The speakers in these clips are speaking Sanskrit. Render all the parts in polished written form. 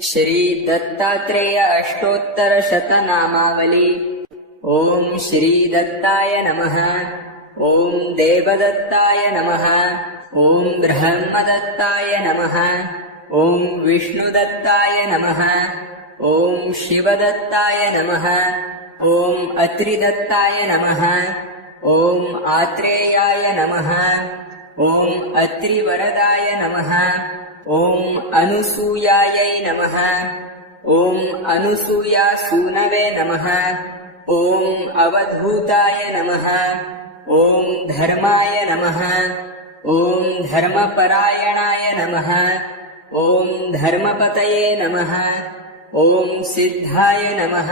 श्री दत्तात्रेय अष्टोत्तर शतनामावली। ओम श्री दत्ताय नमः। ओम देवदत्ताय नमः। ओम ब्रह्मदत्ताय नमः। ओम विष्णुदत्ताय नमः। ओम शिवदत्ताय नमः। ओम अत्रिदत्ताय नमः। ओम आत्रेयाय नमः। ओम अत्रिवरदाय नमः। ओम अनुसूयायै नमः। ओम अनुसूयासूनवे नमः। ओम अवधूताय नमः। ओम धर्माय नमः। ओम धर्मपरायणाय नमः। ओम धर्मपतये नमः। ओम सिद्धाय नमः।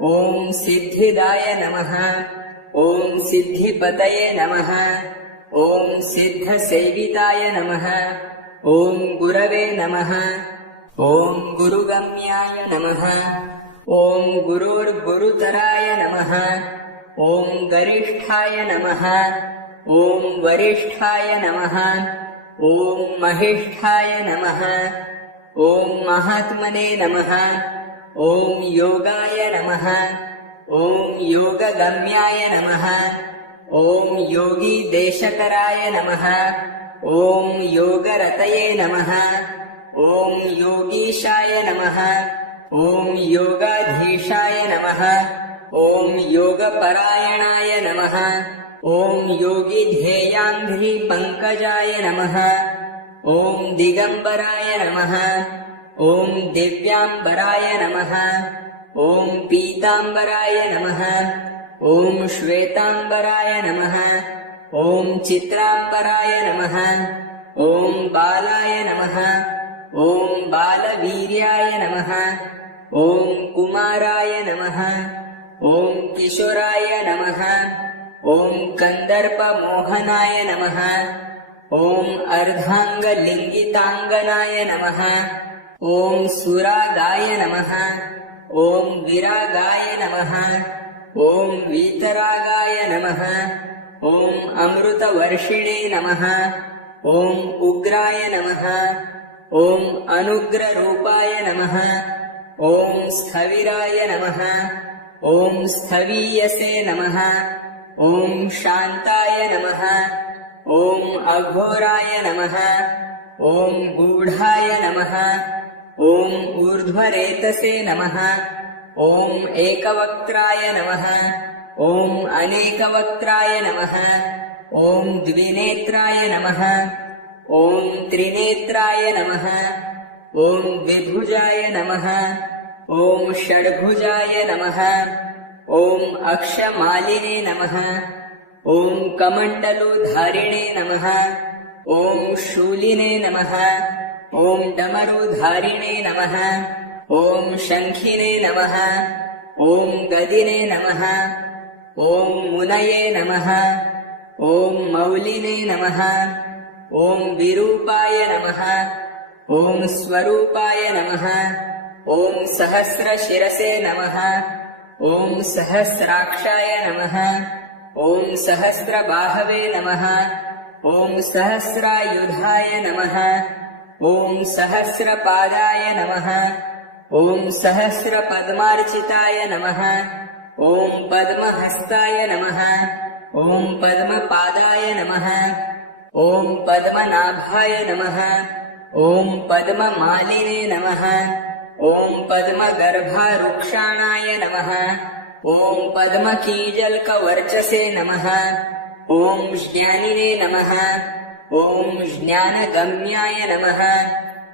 ओम सिद्धिदाय नमः। ओम सिद्धिपतये नमः। ओम सिद्धसेविताय नमः। ओम गुरवे नमः। ओम गुरुगम्याय नमः। ओम गुरुर्गुरुतराय नमः। ओम गरिष्ठाय नमः। ओम वरिष्ठाय नमः। ओम महिष्ठाय नमः। ओम महात्मने नमः। ओम योगाय नमः। ओम योगगम्याय नमः। ओम योगी देशकराय नमः। ओम योगरतये नमः। ओम योगीशाय नमः। ओम योगाधीशाय नमः। ओम योगपरायणाय नमः। ओम योगिध्येयाङ्घ्रिपङ्कजाय नमः। ओम दिगम्बराय नमः। ओम दिव्याम्बराय नमः। ओम पीताम्बराय नमः। ओम श्वेताम्बराय नमः। ओम चित्राम्बराय नमः। ओम बालाय नमः। ओम बालवीर्याय नमः। ओम कुमाराय नमः। ओम किशोराय नमः। ओम कन्दर्पमोहनाय नमः। ओम अर्धाङ्गलिङ्गिताङ्गनाय नमः। ओम सुरागाय नमः। ओम विरागाय नमः। ओम वीतरागाय नमः। ओम अमृतवर्षिणे नमः। ओम उग्राय नमः। ओम अनुग्ररूपाय नमः। ओम स्थविराय नमः। ओम स्थवीयसे नमः। ओम शान्ताय नमः। ओम अघोराय नमः। ओम गूढाय नमः। ओम ऊर्ध्वरेतसे नमः। ओम एकवक्त्राय नमः। ओम अनेकवक्त्राय नमः। ओम द्विनेत्राय नमः। ओम त्रिनेत्राय नमः। ओम द्विभुजाय नमः। ओम षड्भुजाय नमः। ओम अक्षमालिने नमः। ओम कमण्डलुधारिणे नमः। ओम शूलिने नमः। ओम डमरुधारिणे नमः। ओम शङ्खिने नमः। ओम गदिने नमः। ओम मुनये नमः। ओम मौलिने नमः। ओम विरूपाय नमः। ओम स्वरूपाय नमः। ओम सहस्रशिरसे नमः। ओम सहस्राक्षाय नमः। ओम सहस्रबाहवे नमः। ओम सहस्रायुधाय नमः। ओम सहस्रपादाय नमः। ओम सहस्रपद्मार्चिताय नमः। ओम पद्महस्ताय नमः। ओम पद्मपादाय नमः। ओम पद्मनाभाय नमः। ओम पद्ममालिने नमः। ओम पद्मगर्भारुक्षाणाय नमः। ओम पद्मकीजल्कवर्चसे नमः। ओम ज्ञानिने नमः। ओम ज्ञानगम्याय नमः।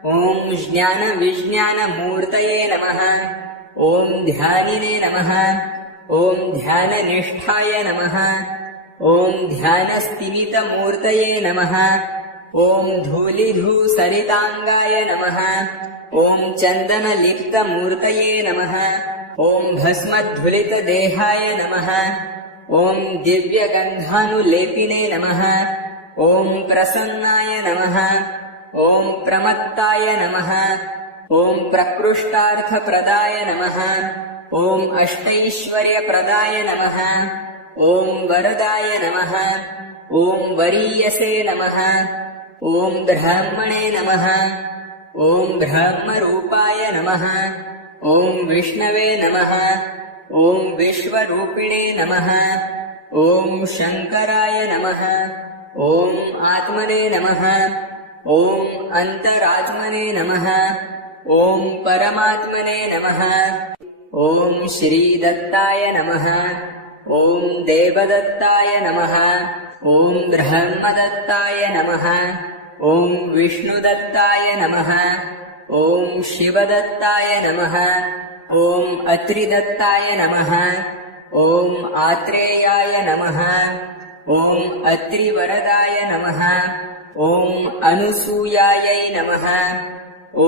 ओम ज्ञानविज्ञानमूर्तये नमः। ओम ध्यानिने नमः। ओम ध्याननिष्ठाय नमः। ओम ध्यानस्तिमितमूर्तये नमः। ओम धूलिधूसरिताङ्गाय नमः। ओम चन्दनलिप्तमूर्तये नमः। ओम भस्मधुलितदेहाय नमः। ओम दिव्यगन्धानुलेपिने नमः। ओम प्रसन्नाय नमः। ओम प्रमत्ताय नमः। ओम प्रकृष्टार्थप्रदाय नमः। ओम अष्टैश्वर्यप्रदाय नमः। ओम वरदाय नमः। ओम वरीयसे नमः। ओम ब्राह्मणे नमः। ॐ ब्रह्मरूपाय नमः। ॐ विष्णवे नमः। ॐ विश्वरूपिणे नमः। ॐ शङ्कराय नमः। ॐ आत्मने नमः। ॐ अन्तरात्मने नमः। ॐ परमात्मने नमः। ॐ श्रीदत्ताय नमः। ॐ देवदत्ताय नमः। ॐ ब्रह्मदत्ताय नमः। ॐ विष्णुदत्ताय नमः। ॐ शिवदत्ताय नमः। ॐ अत्रिदत्ताय नमः। ॐ आत्रेयाय नमः। ॐ अत्रिवरदाय नमः। ॐ अनुसूयायै नमः।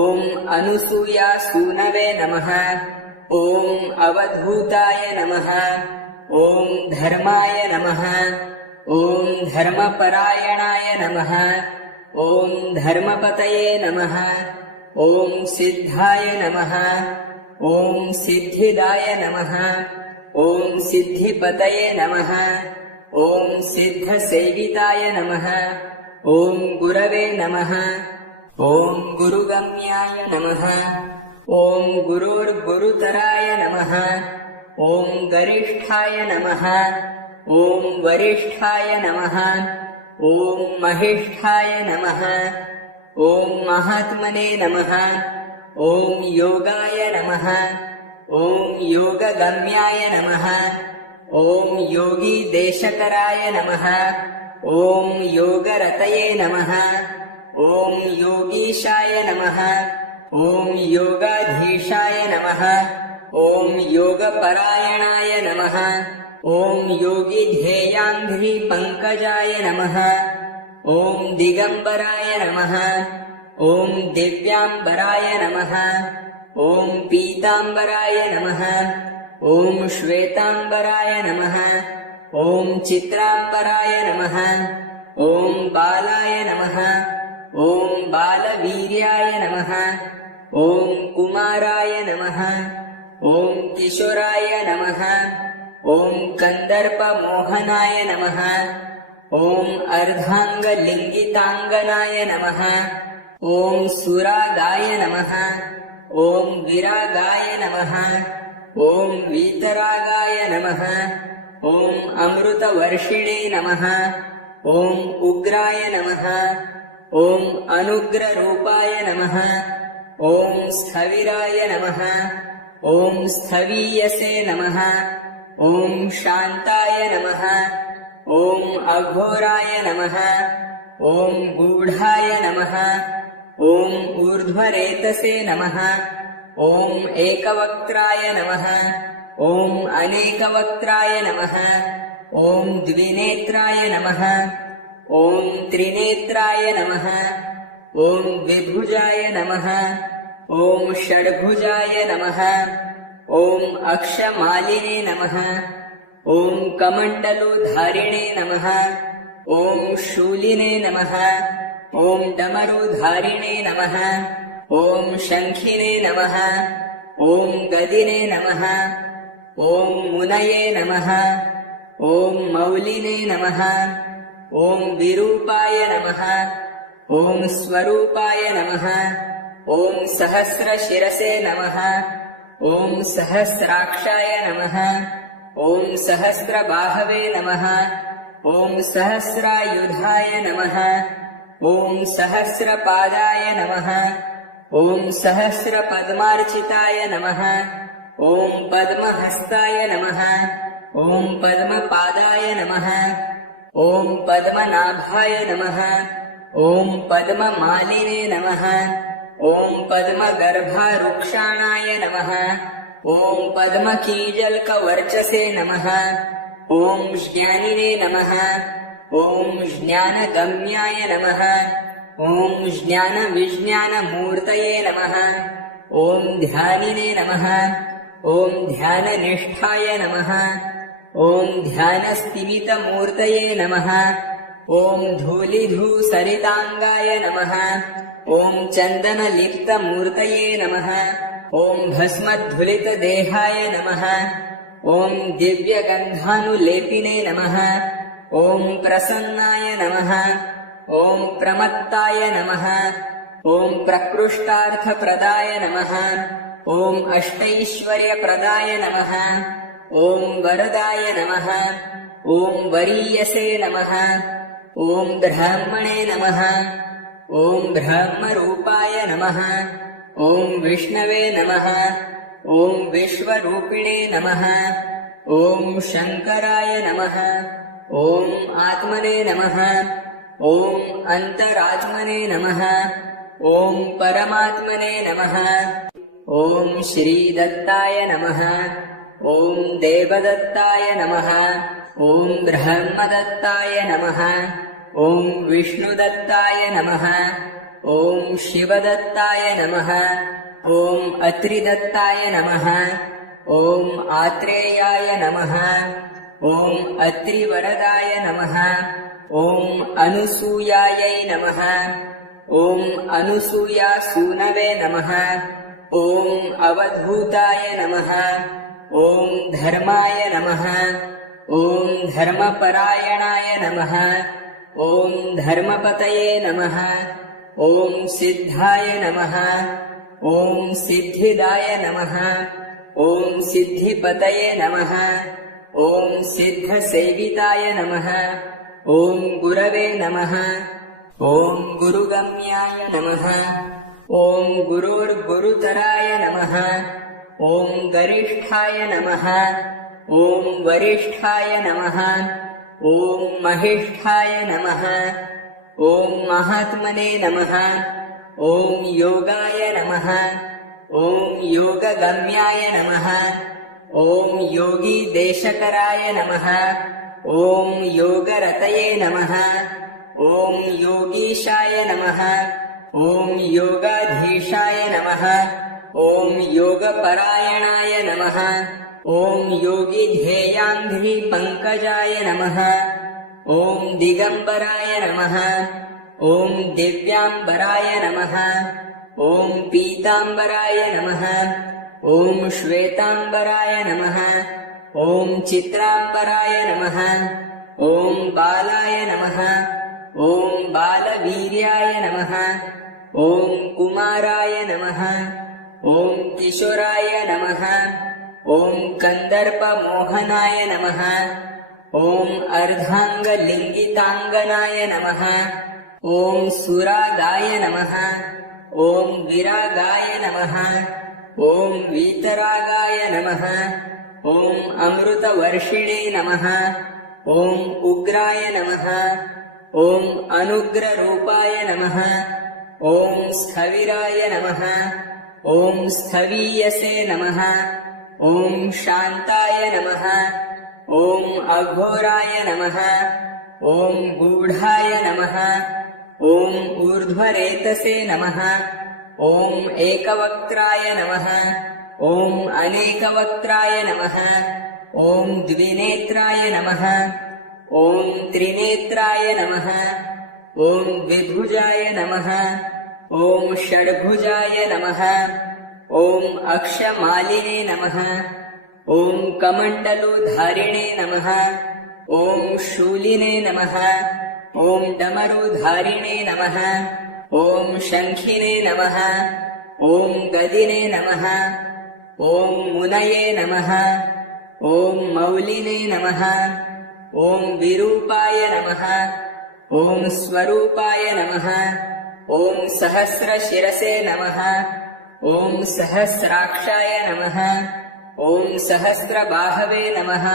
ॐ अनुसूयासूनवे नमः। ॐ अवधूताय नमः। ॐ धर्माय नमः। ॐ धर्मपरायणाय नमः। ॐ धर्मपतये नमः। ॐ सिद्धाय नमः। ॐ सिद्धिदाय नमः। ॐ सिद्धिपतये नमः। ॐ सिद्धसेविताय नमः। ॐ गुरवे नमः। ॐ गुरुगम्याय नमः। ॐ गुरोर्गुरुतराय नमः। ॐ गरिष्ठाय नमः। ॐ वरिष्ठाय नमः। ॐ महिष्ठाय नमः। ॐ महात्मने नमः। ॐ योगाय नमः। ॐ योगगम्याय नमः। ॐ योगीदेशकराय नमः। ॐ योगरतये नमः। ॐ योगीशाय नमः। ॐ योगाधीशाय नमः। ॐ योगपरायणाय नमः। ॐ योगिध्येयाङ्घ्रिपङ्कजाय नमः। ॐ दिगम्बराय नमः। ॐ दिव्याम्बराय नमः। ॐ पीताम्बराय नमः। ॐ श्वेताम्बराय नमः। ॐ चित्राम्बराय नमः। ॐ बालाय नमः। ॐ बालवीर्याय नमः। ॐ कुमाराय नमः। ॐ किशोराय नमः। ॐ कन्दर्पमोहनाय नमः। ॐ अर्धाङ्गलिङ्गिताङ्गनाय नमः। ॐ सुरागाय नमः। ॐ विरागाय नमः। ॐ वीतरागाय नमः। ॐ अमृतवर्षिणे नमः। ॐ उग्राय नमः। ॐ अनुग्ररूपाय नमः। ॐ स्थविराय नमः। ॐ स्थवीयसे नमः। ॐ शान्ताय नमः। ॐ अघोराय नमः। ॐ गूढाय नमः। ॐ ऊर्ध्वरेतसे नमः। ॐ एकवक्त्राय नमः। ॐ अनेकवक्त्राय नमः। ॐ द्विनेत्राय नमः। ॐ त्रिनेत्राय नमः। ॐ द्विभुजाय नमः। ॐ षड्भुजाय नमः। ॐ अक्षमालिने नमः। ॐ कमण्डलुधारिणे नमः। ॐ शूलिने नमः। ॐ डमरुधारिणे नमः। ॐ शङ्खिने नमः। ॐ गदिने नमः। ॐ मुनये नमः। ॐ मौलिने नमः। ॐ विरूपाय नमः। ॐ स्वरूपाय नमः। ॐ सहस्रशिरसे नमः। ॐ सहस्राक्षाय नमः। ॐ सहस्रबाहवे नमः। ॐ सहस्रायुधाय नमः। ॐ सहस्रपादाय नमः। ॐ सहस्रपद्मार्चिताय नमः। ॐ पद्महस्ताय नमः। ॐ पद्मपादाय नमः। ॐ पद्मनाभाय नमः। ॐ पद्ममालिने नमः। ॐ पद्मगर्भारुक्षाणाय नमः। ॐ पद्मकीजल्कवर्चसे नमः। ॐ ज्ञानिने नमः। ॐ ज्ञानगम्याय नमः। ॐ ज्ञानविज्ञानमूर्तये नमः। ॐ ध्यानिने नमः। ॐ ध्याननिष्ठाय नमः। ॐ ध्यानस्तिमितमूर्तये नमः। ॐ धूलिधूसरिताङ्गाय नमः। ॐ चन्दनलिप्तमूर्तये नमः। ॐ भस्मधुलितदेहाय नमः। ॐ दिव्यगन्धानुलेपिने नमः। ॐ प्रसन्नाय नमः। ॐ प्रमत्ताय नमः। ॐ प्रकृष्टार्थप्रदाय नमः। ॐ अष्टैश्वर्यप्रदाय नमः। ॐ वरदाय नमः। ॐ वरीयसे नमः। ॐ ब्रह्मणे नमः। ॐ ब्रह्मरूपाय नमः। ॐ विष्णवे नमः। ॐ विश्वरूपिणे नमः। ॐ शङ्कराय नमः। ॐ आत्मने नमः। ॐ अन्तरात्मने नमः। ॐ परमात्मने नमः। ॐ श्रीदत्ताय नमः। ॐ देवदत्ताय नमः। ॐ ब्रह्मदत्ताय नमः। ॐ विष्णुदत्ताय नमः। ॐ शिवदत्ताय नमः। ॐ अत्रिदत्ताय नमः। ॐ आत्रेयाय नमः। ॐ अत्रिवरदाय नमः। ॐ अनुसूयायै नमः। ॐ अनुसूयासूनवे नमः। ॐ अवधूताय नमः। ॐ धर्माय नमः। ॐ धर्मपरायणाय नमः। ॐ धर्मपतये नमः। ॐ सिद्धाय नमः। ॐ सिद्धिदाय नमः। ॐ सिद्धिपतये नमः। ॐ सिद्धसेविताय नमः। ॐ गुरवे नमः। ॐ गुरुगम्याय नमः। ॐ गुरोर्गुरुतराय नमः। ॐ गरिष्ठाय नमः। ॐ वरिष्ठाय नमः। ॐ महिष्ठाय नमः। ॐ महात्मने नमः। ॐ योगाय नमः। ॐ योगगम्याय नमः। ॐ योगीदेशकराय नमः। ॐ योगरतये नमः। ॐ योगीशाय नमः। ॐ योगाधीशाय नमः। ॐ योगपरायणाय नमः। ॐ योगिध्येयान्ध्रीपङ्कजाय नमः। ॐ दिगम्बराय नमः। ॐ दिव्याम्बराय नमः। ॐ पीताम्बराय नमः। ॐ श्वेताम्बराय नमः। ॐ चित्राम्बराय नमः। ॐ बालाय नमः। ॐ बालवीर्याय नमः। ॐ कुमाराय नमः। ॐ किशोराय नमः। ॐ कन्दर्पमोहनाय नमः। ॐ अर्धाङ्गलिङ्गिताङ्गनाय नमः। ॐ सुरागाय नमः। ॐ विरागाय नमः। ॐ वीतरागाय नमः। ॐ अमृतवर्षिणे नमः। ॐ उग्राय नमः। ॐ अनुग्ररूपाय नमः। ॐ स्थविराय नमः। ॐ स्थवीयसे नमः। ॐ शान्ताय नमः। ॐ अघोराय नमः। ॐ गूढाय नमः। ॐ ऊर्ध्वरेतसे नमः। ॐ एकवक्त्राय नमः। ॐ अनेकवक्त्राय नमः। ॐ द्विनेत्राय नमः। ॐ त्रिनेत्राय नमः। ॐ द्विभुजाय नमः। ॐ षड्भुजाय नमः। ॐ अक्षमालिने नमः। ॐ कमण्डलुधारिणे नमः। ॐ शूलिने नमः। ॐ डमरुधारिणे नमः। ॐ शङ्खिने नमः। ॐ गदिने नमः। ॐ मुनये नमः। ॐ मौलिने नमः। ॐ विरूपाय नमः। ॐ स्वरूपाय नमः। ॐ सहस्रशिरसे नमः। ॐ सहस्राक्षाय नमः। ॐ सहस्रबाहवे नमः।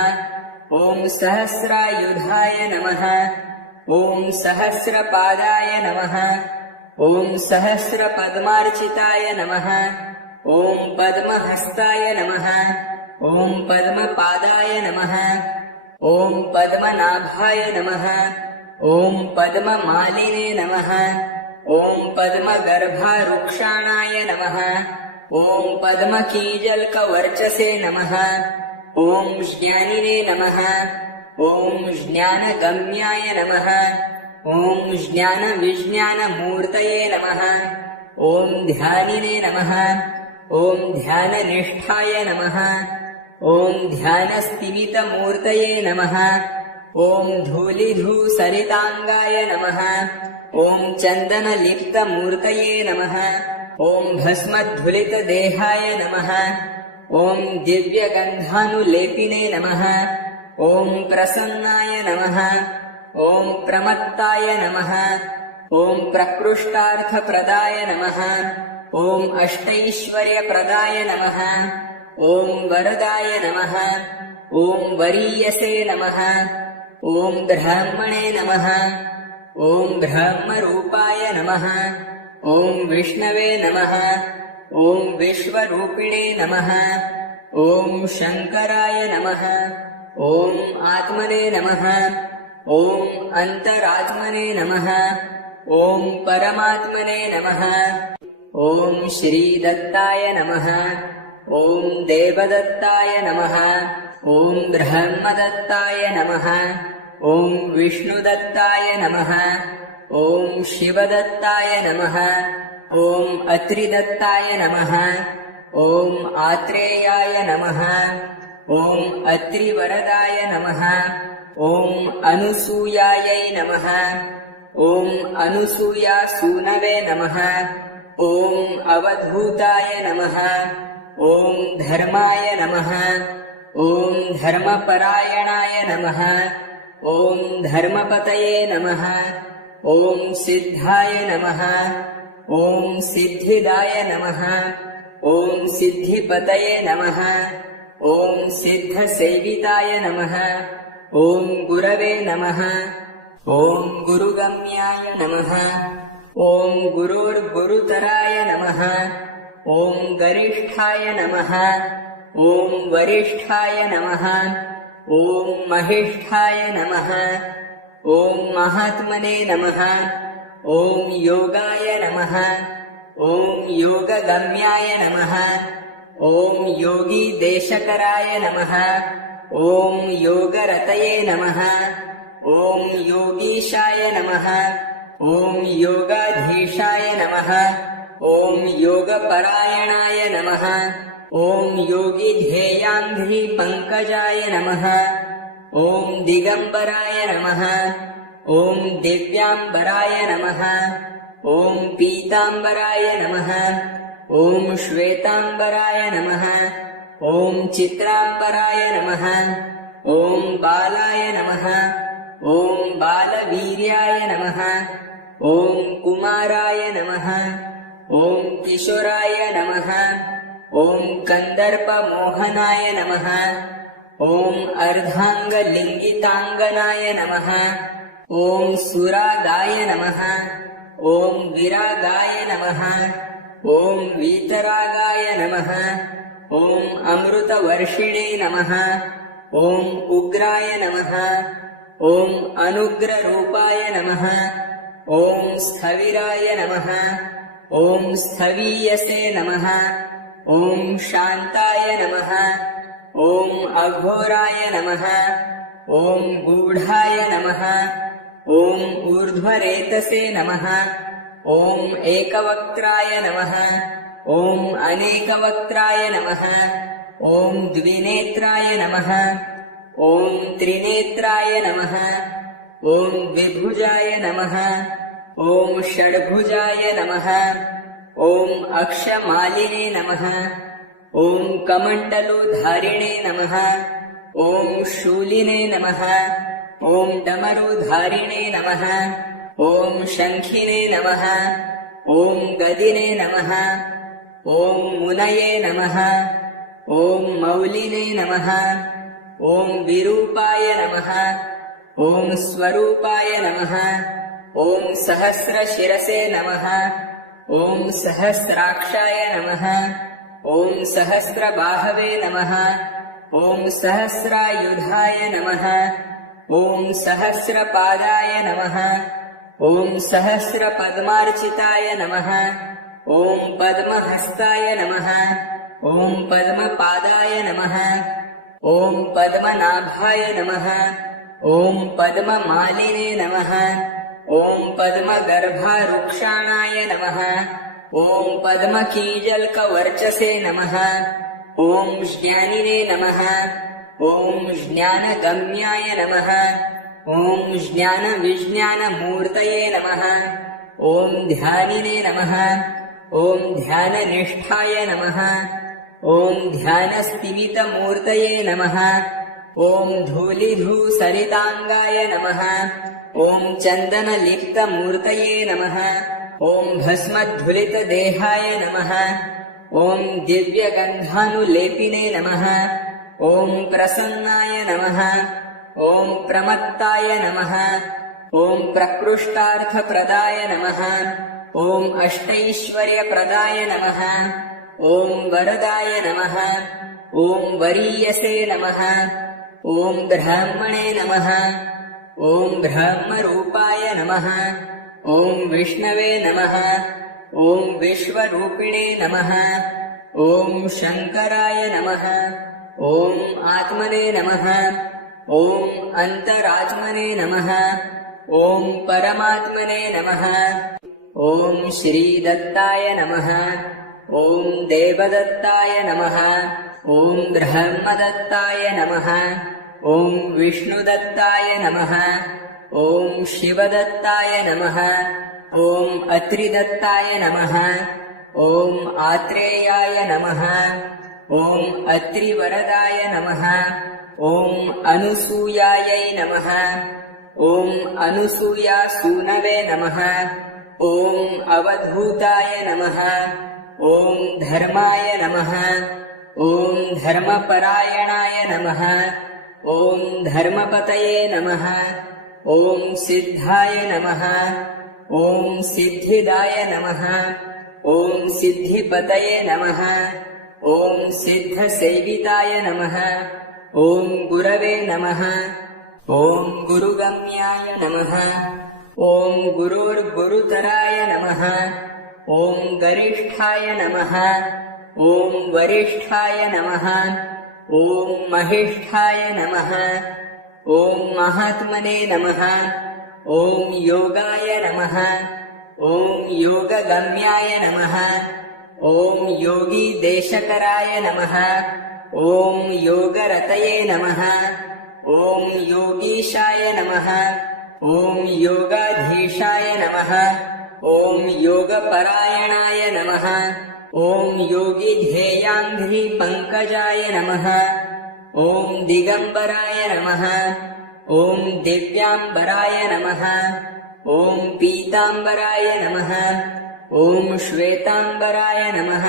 ॐ सहस्रायुधाय नमः। ॐ सहस्रपादाय नमः। ॐ सहस्रपद्मार्चिताय नमः। ॐ पद्महस्ताय नमः। ॐ पद्मपादाय नमः। ॐ पद्मनाभाय नमः। ॐ पद्ममालिने नमः। ॐ पद्मगर्भारुक्षाणाय नमः। ॐ पद्मकीजल्कवर्चसे नमः। ॐ ज्ञानिने नमः। ॐ ज्ञानगम्याय नमः। ॐ ज्ञानविज्ञानमूर्तये नमः। ॐ ध्यानिने नमः। ॐ ध्याननिष्ठाय नमः। ॐ ध्यानस्तिमितमूर्तये नमः। ॐ धूलिधूसरिताङ्गाय नमः। ॐ चन्दनलिप्तमूर्तये नमः ॐ भस्मधुलितदेहाय नमः ॐ दिव्यगन्धानुलेपिने नमः ॐ प्रसन्नाय नमः ॐ प्रमत्ताय नमः ॐ प्रकृष्टार्थप्रदाय नमः ॐ अष्टैश्वर्यप्रदाय नमः ॐ वरदाय नमः ॐ वरीयसे नमः ॐ ब्राह्मणे नमः ॐ ब्रह्मरूपाय नमः ॐ विष्णवे नमः ॐ विश्वरूपिणे नमः ॐ शङ्कराय नमः ॐ आत्मने नमः ॐ अन्तरात्मने नमः ॐ परमात्मने नमः ॐ श्रीदत्ताय नमः ॐ देवदत्ताय नमः ॐ ब्रह्मदत्ताय नमः ॐ विष्णुदत्ताय नमः ॐ शिवदत्ताय नमः ॐ अत्रिदत्ताय नमः ॐ आत्रेयाय नमः ॐ अत्रिवरदाय नमः ॐ अनुसूयायै नमः ॐ अनुसूयासूनवे नमः ॐ अवधूताय नमः ॐ धर्माय नमः ॐ धर्मपरायणाय नमः ॐ धर्मपतये नमः ॐ सिद्धाय नमः ॐ सिद्धिदाय नमः ॐ सिद्धिपतये नमः ॐ सिद्धसेविताय नमः ॐ गुरवे नमः ॐ गुरुगम्याय नमः ॐ गुरोर्गुरुतराय नमः ॐ गरिष्ठाय नमः ॐ वरिष्ठाय नमः ॐ महिष्ठाय नमः ॐ महात्मने नमः ॐ योगाय नमः ॐ योगगम्याय नमः ॐ योगीदेशकराय नमः ॐ योगरतये नमः ॐ योगीशाय नमः ॐ योगाधीशाय नमः ॐ योगपरायणाय नमः ॐ योगिध्येयाङ्घ्रिपङ्कजाय नमः ॐ दिगम्बराय नमः ॐ दिव्याम्बराय नमः ॐ पीताम्बराय नमः ॐ श्वेताम्बराय नमः ॐ चित्राम्बराय नमः ॐ बालाय नमः ॐ बालवीर्याय नमः ॐ कुमाराय नमः ॐ किशोराय नमः ॐ कन्दर्पमोहनाय नमः ॐ अर्धाङ्गलिङ्गिताङ्गनाय नमः ॐ सुरागाय नमः ॐ विरागाय नमः ॐ वीतरागाय नमः ॐ अमृतवर्षिणे नमः ॐ उग्राय नमः ॐ अनुग्ररूपाय नमः ॐ स्थविराय नमः ॐ स्थवीयसे नमः ॐ शान्ताय नमः ॐ अघोराय नमः ॐ गूढाय नमः ॐ ऊर्ध्वरेतसे नमः ॐ एकवक्त्राय नमः ॐ अनेकवक्त्राय नमः ॐ द्विनेत्राय नमः ॐ त्रिनेत्राय नमः ॐ द्विभुजाय नमः ॐ षड्भुजाय नमः ॐ अक्षमालिने नमः ॐ कमण्डलुधारिणे नमः ॐ शूलिने नमः ॐ डमरुधारिणे नमः ॐ शङ्खिने नमः ॐ गदिने नमः ॐ मुनये नमः ॐ मौलिने नमः ॐ विरूपाय नमः ॐ स्वरूपाय नमः ॐ सहस्रशिरसे नमः ॐ सहस्राक्षाय नमः ॐ सहस्रबाहवे नमः ॐ सहस्रायुधाय नमः ॐ सहस्रपादाय नमः ॐ सहस्रपद्मार्चिताय नमः ॐ पद्महस्ताय नमः ॐ पद्मपादाय नमः ॐ पद्मनाभाय नमः ॐ पद्ममालिने नमः ॐ पद्मगर्भारुक्षाणाय नमः ॐ पद्मकीजल्कवर्चसे नमः ॐ ज्ञानिने नमः ॐ ज्ञानगम्याय नमः ॐ ज्ञानविज्ञानमूर्तये नमः। ॐ ध्यानिने नमः। ॐ ध्याननिष्ठाय नमः। ॐ ध्यानस्तिमितमूर्तये नमः। ॐ धूलिधूसरिताङ्गाय नमः। ॐ चन्दनलिप्तमूर्तये नमः। ॐ भस्मधुलितदेहाय नमः। ॐ दिव्यगन्धानुलेपिने नमः। ॐ प्रसन्नाय नमः। ॐ प्रमत्ताय नमः। ॐ प्रकृष्टार्थप्रदाय नमः। ॐ अष्टैश्वर्यप्रदाय नमः। ॐ वरदाय नमः। ॐ वरीयसे नमः। ॐ ब्राह्मणे नमः। ॐ ब्रह्मरूपाय नमः। ॐ विष्णवे नमः। ॐ विश्वरूपिणे नमः। ॐ शङ्कराय नमः। ॐ आत्मने नमः। ॐ अन्तरात्मने नमः। ॐ परमात्मने नमः। ॐ श्रीदत्ताय नमः। ॐ देवदत्ताय नमः। ॐ ब्रह्मदत्ताय नमः। ॐ विष्णुदत्ताय नमः। ॐ शिवदत्ताय नमः। ॐ अत्रिदत्ताय नमः। ॐ आत्रेयाय नमः। ॐ अत्रिवरदाय नमः। ॐ अनुसूयायै नमः। ॐ अनुसूयासूनवे नमः। ॐ अवधूताय नमः। ॐ धर्माय नमः। ॐ धर्मपरायणाय नमः। ॐ धर्मपतये नमः। ॐ सिद्धाय नमः। ॐ सिद्धिदाय नमः। ॐ सिद्धिपतये नमः। ॐ सिद्धसेविताय नमः। ॐ गुरवे नमः। ॐ गुरुगम्याय नमः। ॐ गुरोर्गुरुतराय नमः। ॐ गरिष्ठाय नमः। ॐ वरिष्ठाय नमः। ॐ महिष्ठाय नमः। ॐ महात्मने नमः। ॐ योगाय नमः। ॐ योगगम्याय नमः। ॐ योगीदेशकराय नमः। ॐ योगरतये नमः। ॐ योगीशाय नमः। ॐ योगाधीशाय नमः। ॐ योगपरायणाय नमः। ॐ योगिध्येयाङ्घ्रिपङ्कजाय नमः। ॐ दिगम्बराय नमः। ॐ दिव्याम्बराय नमः। ॐ पीताम्बराय नमः। ॐ श्वेताम्बराय नमः।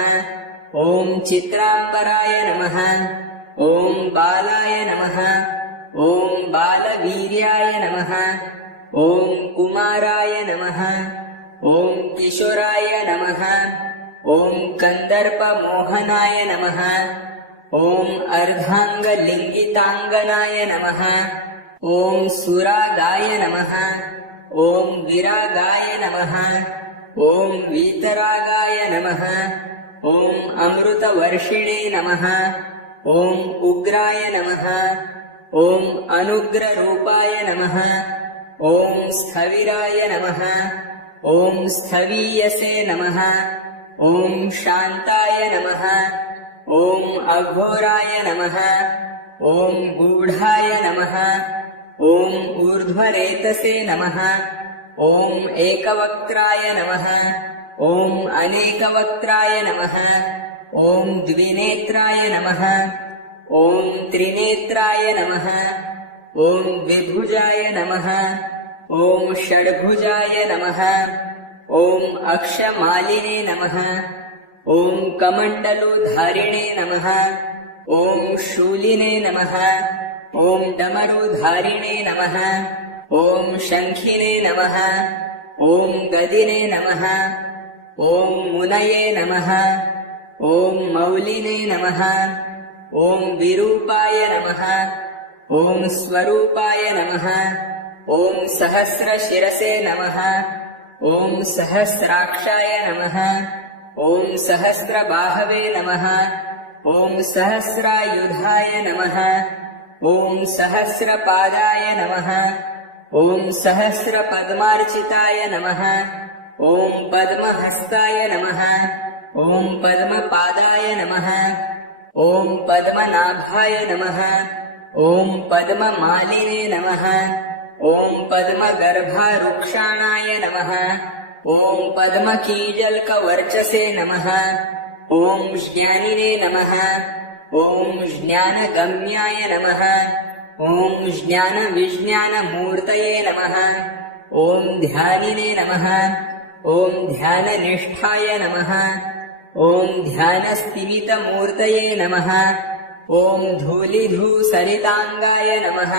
ॐ चित्राम्बराय नमः। ॐ बालाय नमः। ॐ बालवीर्याय नमः। ॐ कुमाराय नमः। ॐ किशोराय नमः। ॐ कन्दर्पमोहनाय नमः। ॐ अर्धाङ्गलिङ्गिताङ्गनाय नमः। ॐ सुरागाय नमः। ॐ विरागाय नमः। ॐ वीतरागाय नमः। ॐ अमृतवर्षिणे नमः। ॐ उग्राय नमः। ॐ अनुग्ररूपाय नमः। ॐ स्थविराय नमः। ॐ स्थवीयसे नमः। ॐ शान्ताय नमः। ॐ अघोराय नमः। ॐ गूढाय नमः। ॐ ऊर्ध्वरेतसे नमः। ॐ एकवक्त्राय नमः। ॐ अनेकवक्त्राय नमः। ॐ द्विनेत्राय नमः। ॐ त्रिनेत्राय नमः। ॐ द्विभुजाय नमः। ॐ षड्भुजाय नमः। ॐ अक्षमालिने नमः। ॐ कमण्डलुधारिणे नमः। ॐ शूलिने नमः। ॐ डमरुधारिणे नमः। ॐ शङ्खिने नमः। ॐ गदिने नमः। ॐ मुनये नमः। ॐ मौलिने नमः। ॐ विरूपाय नमः। ॐ स्वरूपाय नमः। ॐ सहस्रशिरसे नमः। ॐ सहस्राक्षाय नमः। ॐ सहस्रबाहवे नमः। ॐ सहस्रायुधाय नमः। ॐ सहस्रपादाय नमः। ॐ सहस्रपद्मार्चिताय नमः। ॐ पद्महस्ताय नमः। ॐ पद्मपादाय नमः। ॐ पद्मनाभाय नमः। ॐ पद्ममालिने नमः। ॐ पद्मगर्भारुक्षाणाय नमः ॐ पद्मकीजल्कवर्चसे नमः ॐ ज्ञानिने नमः ॐ ज्ञानगम्याय नमः ॐ ज्ञानविज्ञानमूर्तये नमः ॐ ध्यानिने नमः ॐ ध्याननिष्ठाय नमः ॐ ध्यानस्तिमितमूर्तये नमः ॐ धूलिधूसरिताङ्गाय नमः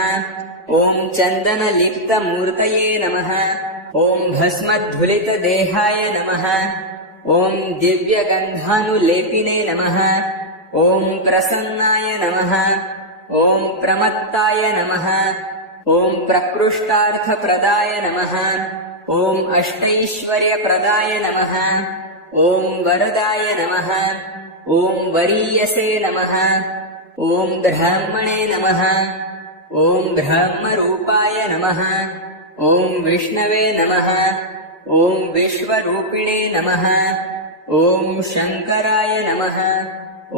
ॐ चन्दनलिप्तमूर्तये नमः ॐ भस्मधुलितदेहाय नमः ॐ दिव्यगन्धानुलेपिने नमः ॐ प्रसन्नाय नमः ॐ प्रमत्ताय नमः ॐ प्रकृष्टार्थप्रदाय नमः ॐ अष्टैश्वर्यप्रदाय नमः ॐ वरदाय नमः ॐ वरीयसे नमः ॐ ब्राह्मणे नमः ॐ ब्रह्मरूपाय नमः ॐ विष्णवे नमः ॐ विश्वरूपिणे नमः ॐ शङ्कराय नमः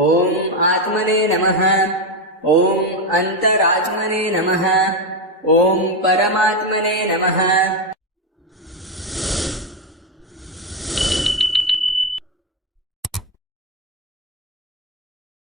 ॐ आत्मने नमः ॐ अन्तरात्मने नमः ॐ परमात्मने नमः।